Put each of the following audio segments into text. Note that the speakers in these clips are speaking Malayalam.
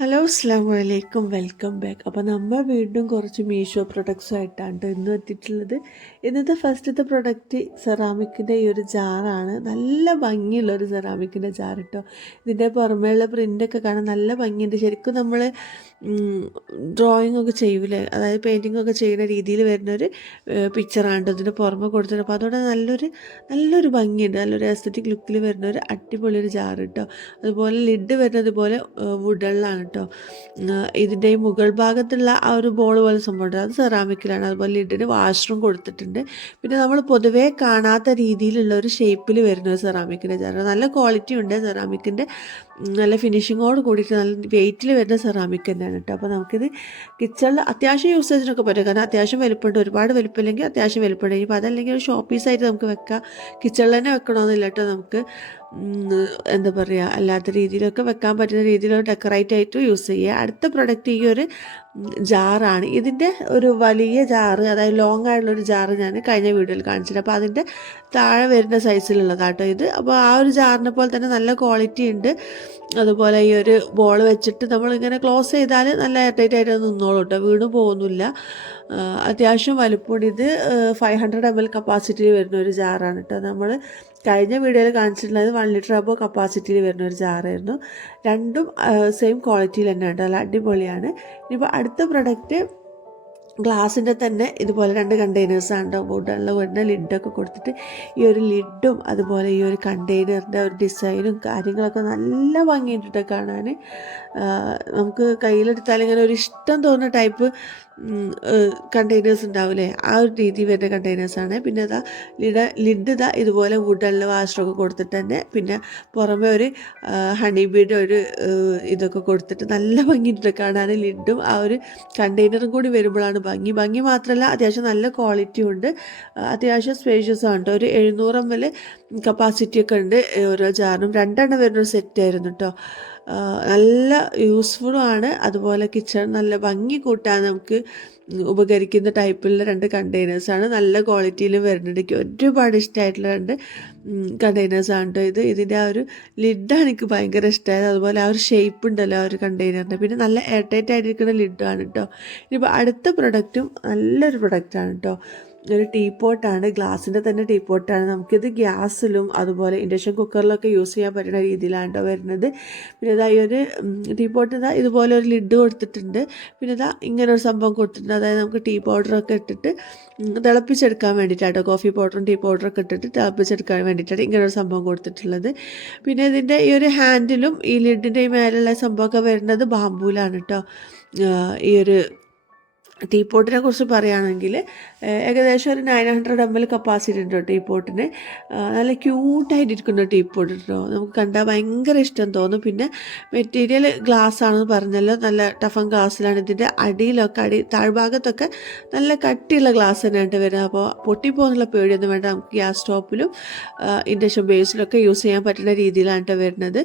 ഹലോ അസ്സലാമു അലൈക്കും വെൽക്കം ബാക്ക്. അപ്പോൾ നമ്മൾ വീണ്ടും കുറച്ച് മീഷോ പ്രൊഡക്ട്സുമായിട്ടാണ് ഇന്ന് എത്തിയിട്ടുള്ളത്. ഇന്നത്തെ ഫസ്റ്റത്തെ പ്രൊഡക്റ്റ് സെറാമിക്കിൻ്റെ ഈ ഒരു ജാറാണ്. നല്ല ഭംഗിയുള്ളൊരു സെറാമിക്കിൻ്റെ ജാർ കേട്ടോ. ഇതിൻ്റെ പുറമേയുള്ള പ്രിൻ്റൊക്കെ കാണാൻ നല്ല ഭംഗിയുണ്ട്. ശരിക്കും നമ്മൾ ഡ്രോയിങ് ഒക്കെ ചെയ്യൂലേ, അതായത് പെയിൻറ്റിംഗ് ഒക്കെ ചെയ്യുന്ന രീതിയിൽ വരുന്നൊരു പിക്ചറാണ് കേട്ടോ ഇതിൻ്റെ പുറമെ കൊടുത്തിട്ട്. അപ്പോൾ അതുകൊണ്ട് നല്ലൊരു ഭംഗിയുണ്ട്, നല്ലൊരു എസ്തറ്റിക് ലുക്കിൽ വരുന്ന ഒരു അടിപൊളി ഒരു ജാർ കേട്ടോ. അതുപോലെ ലിഡ് വരുന്നത് പോലെ വുഡനിലാണ് കേട്ടോ. ഇതിൻ്റെ ഈ മുകൾ ഭാഗത്തുള്ള ആ ഒരു ബോൾ പോലെ സംഭവമുണ്ട്, അത് സെറാമിക്കിലാണ്. അതുപോലെ ലിഡിന് വാഷ്റൂം കൊടുത്തിട്ടുണ്ട്. പിന്നെ നമ്മൾ പൊതുവേ കാണാത്ത രീതിയിലുള്ള ഒരു ഷേപ്പിൽ വരുന്ന ഒരു സെറാമിക്കിൻ്റെ ജാർ. നല്ല ക്വാളിറ്റി ഉണ്ട് സെറാമിക്കിൻ്റെ, നല്ല ഫിനിഷിങ്ങോട് കൂടിയിട്ട് നല്ല വെയിറ്റിൽ വരുന്ന സെറാമിക് തന്നെയാണ് കേട്ടോ. അപ്പോൾ നമുക്കിത് കിച്ചണിൽ അത്യാവശ്യം യൂസേജിനൊക്കെ പറ്റും. കാരണം അത്യാവശ്യം വലുപ്പമുണ്ട്, ഒരുപാട് വലുപ്പമില്ലെങ്കിൽ അത്യാവശ്യം വലുപ്പമുണ്ട്. ഇപ്പോൾ അതല്ലെങ്കിൽ ഒരു ഷോ പീസായിട്ട് നമുക്ക് വെക്കാം. കിച്ചണിൽ തന്നെ വെക്കണമെന്നില്ല കേട്ടോ. നമുക്ക് എന്താ പറയുക, അല്ലാത്ത രീതിയിലൊക്കെ വെക്കാൻ പറ്റുന്ന രീതിയിൽ ഡെക്കറേറ്റ് ആയിട്ട് യൂസ് ചെയ്യുക. അടുത്ത പ്രൊഡക്റ്റ് ഈ ഒരു ജാറാണ്. ഇതിൻ്റെ ഒരു വലിയ ജാറ്, അതായത് ലോങ് ആയിട്ടുള്ളൊരു ജാറ് ഞാൻ കഴിഞ്ഞ വീഡിയോയിൽ കാണിച്ചിട്ടുണ്ട്. അപ്പോൾ അതിൻ്റെ താഴെ വരുന്ന സൈസിലുള്ളതാട്ടോ ഇത്. അപ്പോൾ ആ ഒരു ജാറിനെ പോലെ തന്നെ നല്ല ക്വാളിറ്റി ഉണ്ട്. അതുപോലെ ഈ ഒരു ബോൾ വെച്ചിട്ട് നമ്മളിങ്ങനെ ക്ലോസ് ചെയ്താൽ നല്ല എയർടൈറ്റ് ആയിട്ട് നിന്നോളൂ കേട്ടോ, വീണ് പോകുന്നില്ല. അത്യാവശ്യം വലുപ്പമുണ്ട്. ഇത് 500 ml കപ്പാസിറ്റിയിൽ വരുന്ന ഒരു ജാറാണ് കേട്ടോ. നമ്മൾ കഴിഞ്ഞ വീഡിയോയിൽ കാണിച്ചിട്ടുള്ളത് 1 ലിറ്റർ അബോ കപ്പാസിറ്റിയിൽ വരുന്ന ഒരു ജാറായിരുന്നു. രണ്ടും സെയിം ക്വാളിറ്റിയിൽ തന്നെ ഉണ്ട്, നല്ല അടിപൊളിയാണ്. ഇനിയിപ്പോൾ അടുത്ത പ്രൊഡക്റ്റ് ഗ്ലാസിൻ്റെ തന്നെ ഇതുപോലെ 2 കണ്ടെയ്നേഴ്സാണ് കേട്ടോ. വുഡുള്ള വരുന്ന ലിഡൊക്കെ കൊടുത്തിട്ട് ഈ ഒരു ലിഡും അതുപോലെ ഈ ഒരു കണ്ടെയ്നറിൻ്റെ ഒരു ഡിസൈനും കാര്യങ്ങളൊക്കെ നല്ല ഭംഗിയുണ്ട് കാണാൻ. നമുക്ക് കയ്യിലെടുത്താൽ ഇങ്ങനെ ഒരു ഇഷ്ടം തോന്നുന്ന ടൈപ്പ് കണ്ടെയ്നേഴ്സ് ഉണ്ടാവില്ലേ, ആ ഒരു രീതി വരുന്ന കണ്ടെയ്നേഴ്സാണ്. പിന്നെ ഇതാ ലിഡ് ഇതാ ഇതുപോലെ വുഡുള്ള വാഷറൊക്കെ കൊടുത്തിട്ട് തന്നെ, പിന്നെ പുറമെ ഒരു ഹണി ബീഡ് ഒരു ഇതൊക്കെ കൊടുത്തിട്ട് നല്ല ഭംഗിയുണ്ട് കാണാൻ. ലിഡും ആ ഒരു കണ്ടെയ്നറും കൂടി വരുമ്പോഴാണ് ഭംഗി മാത്രമല്ല അത്യാവശ്യം നല്ല ക്വാളിറ്റി ഉണ്ട്, അത്യാവശ്യം സ്പേഷ്യസ് ആണ് കേട്ടോ. ഒരു 700 ml കപ്പാസിറ്റി ഒക്കെ ഉണ്ട് ഓരോ ജാറിനും. 2 വരുന്നൊരു സെറ്റ് ആയിരുന്നു കേട്ടോ. നല്ല യൂസ്ഫുള്ളും ആണ്. അതുപോലെ കിച്ചൺ നല്ല ഭംഗി കൂട്ടാൻ നമുക്ക് ഉപകരിക്കുന്ന ടൈപ്പിലുള്ള 2 കണ്ടെയ്നേഴ്സാണ്. നല്ല ക്വാളിറ്റിയിലും വരുന്നുണ്ട്. എനിക്ക് ഒരുപാട് ഇഷ്ടമായിട്ടുള്ള 2 കണ്ടെയ്നേഴ്സാണ് കേട്ടോ ഇത്. ഇതിൻ്റെ ആ ഒരു ലിഡാണ് എനിക്ക് ഭയങ്കര ഇഷ്ടമായത്. അതുപോലെ ആ ഒരു ഷേപ്പ് ഉണ്ടല്ലോ ആ ഒരു കണ്ടെയ്നറിൻ്റെ. പിന്നെ നല്ല എയർടൈറ്റ് ആയിരിക്കുന്ന ലിഡാണ് കേട്ടോ. ഇനിയിപ്പോൾ അടുത്ത പ്രൊഡക്റ്റും നല്ലൊരു പ്രൊഡക്റ്റാണ് കേട്ടോ. ഒരു ടീപ്പോട്ടാണ്, ഗ്ലാസിൻ്റെ തന്നെ ടീപ്പോട്ടാണ്. നമുക്കിത് ഗ്യാസിലും അതുപോലെ ഇൻഡക്ഷൻ കുക്കറിലൊക്കെ യൂസ് ചെയ്യാൻ പറ്റുന്ന രീതിയിലാണ് കേട്ടോ വരുന്നത്. പിന്നെ ഇതാ ഈ ഒരു ടീപ്പോട്ട് ഇതാ ഇതുപോലെ ഒരു ലിഡ് കൊടുത്തിട്ടുണ്ട്. പിന്നെ ഇതാ ഇങ്ങനെ ഒരു സംഭവം കൊടുത്തിട്ടുണ്ട്, അതായത് നമുക്ക് ടീ പൗഡറൊക്കെ ഇട്ടിട്ട് തിളപ്പിച്ചെടുക്കാൻ വേണ്ടിയിട്ടാട്ടോ. കോഫി പൗഡറും ടീ പൗഡറൊക്കെ ഇട്ടിട്ട് തിളപ്പിച്ചെടുക്കാൻ വേണ്ടിയിട്ടാണ് ഇങ്ങനെ ഒരു സംഭവം കൊടുത്തിട്ടുള്ളത്. പിന്നെ ഇതിൻ്റെ ഈ ഒരു ഹാൻഡിലും ഈ ലിഡിൻ്റെ ഈ മേലുള്ള സംഭവമൊക്കെ വരുന്നത് ബാമ്പൂലാണ് കേട്ടോ. ഈ ഒരു ടീപ്പോട്ടിനെ കുറിച്ച് പറയുകയാണെങ്കിൽ ഏകദേശം ഒരു 900 ml കപ്പാസിറ്റി ഉണ്ട് ടീപ്പോട്ടിന്. നല്ല ക്യൂട്ടായിട്ടിരിക്കുന്ന ടീപ്പോട്ട് കേട്ടോ. നമുക്ക് കണ്ടാൽ ഭയങ്കര ഇഷ്ടം തോന്നും. പിന്നെ മെറ്റീരിയൽ ഗ്ലാസ് ആണെന്ന് പറഞ്ഞല്ലോ, നല്ല ടഫൻ ഗ്ലാസ്സിലാണ്. ഇതിൻ്റെ അടിയിലൊക്കെ താഴ്ഭാഗത്തൊക്കെ നല്ല കട്ടിയുള്ള ഗ്ലാസ് തന്നെയായിട്ട് വരുന്നത്. അപ്പോൾ പൊട്ടിപ്പോകുന്നുള്ള പേടിയൊന്നും വേണ്ട. നമുക്ക് ഗ്യാസ് സ്റ്റോപ്പിലും ഇൻഡക്ഷൻ ബേസിലൊക്കെ യൂസ് ചെയ്യാൻ പറ്റുന്ന രീതിയിലാണ് കേട്ടോ വരുന്നത്.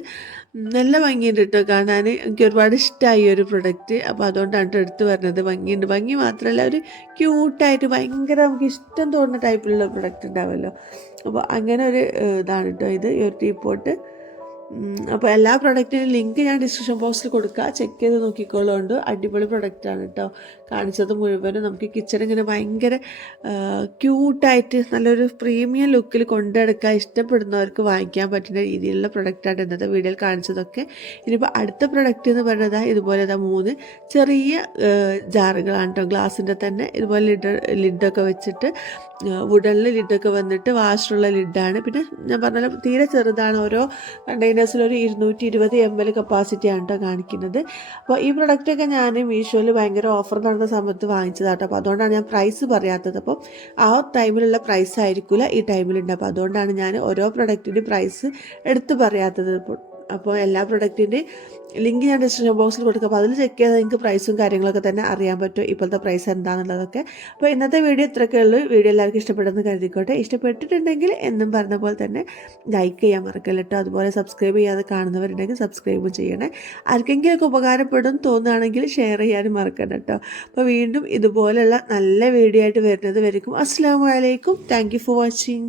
നല്ല ഭംഗിയുണ്ട് കേട്ടോ കാണാൻ. എനിക്ക് ഒരുപാട് ഇഷ്ടമായി ഒരു പ്രൊഡക്റ്റ്. അപ്പോൾ അതുകൊണ്ടാണ് എടുത്ത് വരുന്നത്. ഭംഗിയുണ്ട്, ഭംഗി മാത്രമല്ല ഒരു ക്യൂട്ടായിട്ട് ഭയങ്കര നമുക്ക് ഇഷ്ടം തോന്നുന്ന ടൈപ്പിലുള്ള പ്രൊഡക്റ്റ് ഉണ്ടാവുമല്ലോ. അപ്പോൾ അങ്ങനെ ഒരു ഇതാണ് കേട്ടോ ഇത്, ഈ ഒരു ടീപ്പോട്ട്. അപ്പോൾ എല്ലാ പ്രൊഡക്റ്റിനും ലിങ്ക് ഞാൻ ഡിസ്ക്രിപ്ഷൻ ബോക്സിൽ കൊടുക്കുക, ചെക്ക് ചെയ്ത് നോക്കിക്കോളുണ്ട്. അടിപൊളി പ്രൊഡക്റ്റാണ് കേട്ടോ. കാണിച്ചത് മുഴുവനും നമുക്ക് കിച്ചൺ ഇങ്ങനെ ഭയങ്കര ക്യൂട്ടായിട്ട് നല്ലൊരു പ്രീമിയം ലുക്കിൽ കൊണ്ടെടുക്കാൻ ഇഷ്ടപ്പെടുന്നവർക്ക് വാങ്ങിക്കാൻ പറ്റുന്ന രീതിയിലുള്ള പ്രൊഡക്റ്റാണ് ഇന്നത്തെ വീഡിയോയിൽ കാണിച്ചതൊക്കെ. ഇനിയിപ്പോൾ അടുത്ത പ്രൊഡക്റ്റ് എന്ന് പറയുന്നത് ഇതുപോലെ 3 ചെറിയ ജാറുകളാണ് കേട്ടോ. ഗ്ലാസിൻ്റെ തന്നെ ഇതുപോലെ ലിഡൊക്കെ വെച്ചിട്ട്, വുഡനിൽ ലിഡൊക്കെ വന്നിട്ട് വാഷറുള്ള ലിഡാണ്. പിന്നെ ഞാൻ പറഞ്ഞാൽ തീരെ ചെറുതാണ്. ഓരോ കണ്ടെയ്നേഴ്സിലൊരു 220 ml കപ്പാസിറ്റിയാണ് കേട്ടോ കാണിക്കുന്നത്. അപ്പോൾ ഈ പ്രൊഡക്റ്റൊക്കെ ഞാൻ മീഷോയിൽ ഭയങ്കര ഓഫർ നടന്ന സമയത്ത് വാങ്ങിച്ചതാട്ടോ. അപ്പോൾ അതുകൊണ്ടാണ് ഞാൻ പ്രൈസ് പറയാത്തത്. അപ്പോൾ ആ ടൈമിലുള്ള പ്രൈസ് ആയിരിക്കില്ല ഈ ടൈമിലുണ്ട്. അപ്പോൾ അതുകൊണ്ടാണ് ഞാൻ ഓരോ പ്രൊഡക്റ്റിൻ്റെ പ്രൈസ് എടുത്ത് പറയാത്തത്. അപ്പോൾ എല്ലാ പ്രൊഡക്റ്റിൻ്റെയും ലിങ്ക് ഞാൻ ഡിസ്ക്രിപ്ഷൻ ബോക്സിൽ കൊടുക്കുക. അപ്പോൾ അതിൽ ചെക്ക് ചെയ്താൽ നിങ്ങൾക്ക് പ്രൈസും കാര്യങ്ങളൊക്കെ തന്നെ അറിയാൻ പറ്റും, ഇപ്പോഴത്തെ പ്രൈസ് എന്താണെന്നുള്ളതൊക്കെ. അപ്പോൾ ഇന്നത്തെ വീഡിയോ ഇത്രയൊക്കെ ഉള്ളൂ. വീഡിയോ എല്ലാവർക്കും ഇഷ്ടപ്പെട്ടെന്ന് കരുതിക്കോട്ടെ. ഇഷ്ടപ്പെട്ടിട്ടുണ്ടെങ്കിൽ എന്നും പറഞ്ഞ പോലെ തന്നെ ലൈക്ക് ചെയ്യാൻ മറക്കല്ല കേട്ടോ. അതുപോലെ സബ്സ്ക്രൈബ് ചെയ്യാതെ കാണുന്നവരുണ്ടെങ്കിൽ സബ്സ്ക്രൈബും ചെയ്യണേ. ആർക്കെങ്കിലുമൊക്കെ ഉപകാരപ്പെടും തോന്നുകയാണെങ്കിൽ ഷെയർ ചെയ്യാനും മറക്കണ്ട കേട്ടോ. അപ്പോൾ വീണ്ടും ഇതുപോലെയുള്ള നല്ല വീഡിയോ ആയിട്ട് വരുന്നത് വരയ്ക്കും. അസ്സലാമു അലൈക്കും. Thank you for watching.